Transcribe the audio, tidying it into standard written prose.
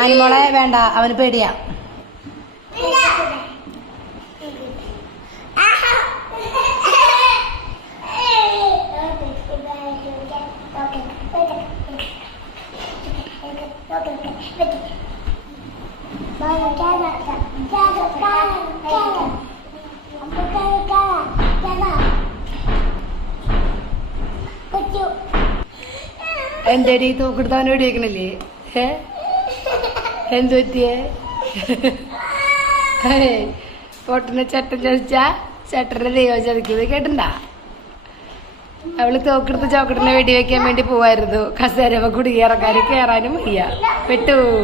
ആനിമോളെ വേണ്ട, അവന് പേടിയാ. എന്തേടി തോക്കെടുത്തവന് വെടിയേക്കണില്ലേ? എന്ത് പറ്റിയേ? പൊട്ടിനെ ചേട്ടൻ ചതിച്ചാ ചേട്ടന്റെ ദൈവം ചതിക്കുന്നത് കേട്ടിണ്ടാ? അവള് തോക്കെടുത്ത് ചോക്കട്ടിനെ വെടിവെക്കാൻ വേണ്ടി പോവായിരുന്നു. കസേരവ കുടുങ്ങിയിറക്കാനും കേറാനും വയ്യ. പെട്ടു.